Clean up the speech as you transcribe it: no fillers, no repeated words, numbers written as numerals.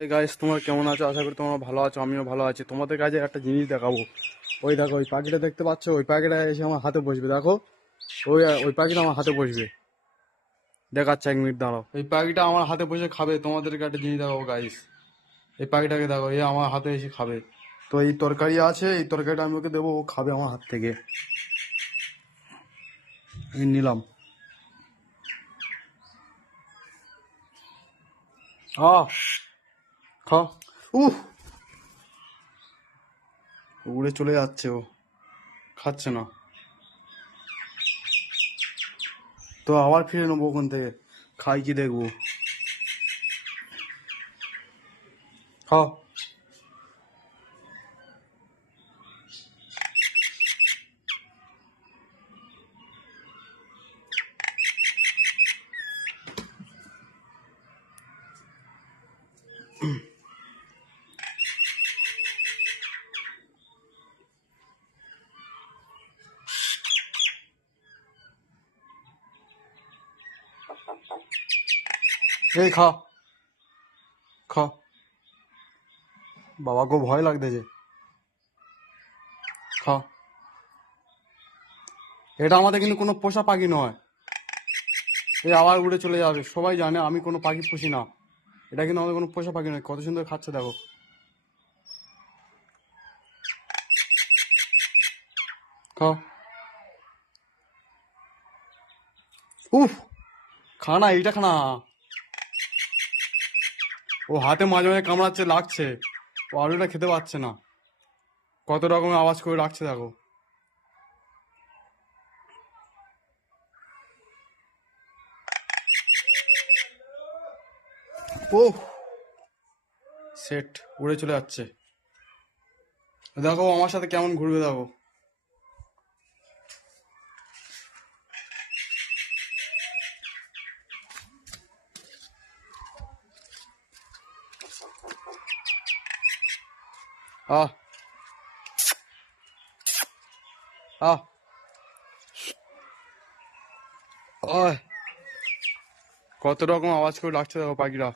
Guys, তোমরা কেমন আছো? আশা করি তোমরা ভালো আছো, আমিও ভালো আছি। তোমাদের কাছে একটা জিনিস দেখাবো। ওই দেখো, ওই পাখিটা দেখতে পাচ্ছ? ওই পাখিটা এসে আমার হাতে বসবে। দেখো, ওই ওই পাখিটা আমার হাতে বসবে। দেখাচ্ছে, 1 মিনিট দাঁড়াও। এই পাখিটা আমার হাতে বসে খাবে। তোমাদেরকে একটা জিনিস দেখাবো গাইস। এই পাখিটাকে দেখো, এ আমার হাতে এসে খাবে। তো এই তরকারি আছে, এই তরকারিটা আমি ওকে দেবো, ও খাবে আমার হাত থেকে। এই নিলাম। আহ, খা। উহ, উড়ে চলে যাচ্ছে ও, খাচ্ছে না। তো আবার ফিরে নেবো ওখান থেকে। খাই কি দেখবো। খাও। এই খা, খা। বাবাকে ভয় লাগতেছে। খা। এটা আমাদের কিন্তু কোনো পোষা পাখি নয়। এই আবার উড়ে চলে যাবে। সবাই জানে আমি কোনো পাখি পুষি না। এটা কিন্তু আমাদের কোনো পোষা পাখি নয়। কত সুন্দর খাচ্ছে দেখো। খাও। উফ, খা না, এইটা খা না। ও হাতে মাঝে মাঝে কামড়াচ্ছে, লাগছে। ও আলুটা খেতে পারছে না। কত রকমের আওয়াজ করে রাখছে দেখো। ও সেট, উড়ে চলে যাচ্ছে। দেখো আমার সাথে কেমন ঘুরবে দেখো। আহ, আহ, আহ, কত রকম আওয়াজ করে ডাকছে দেখো পাখিরা।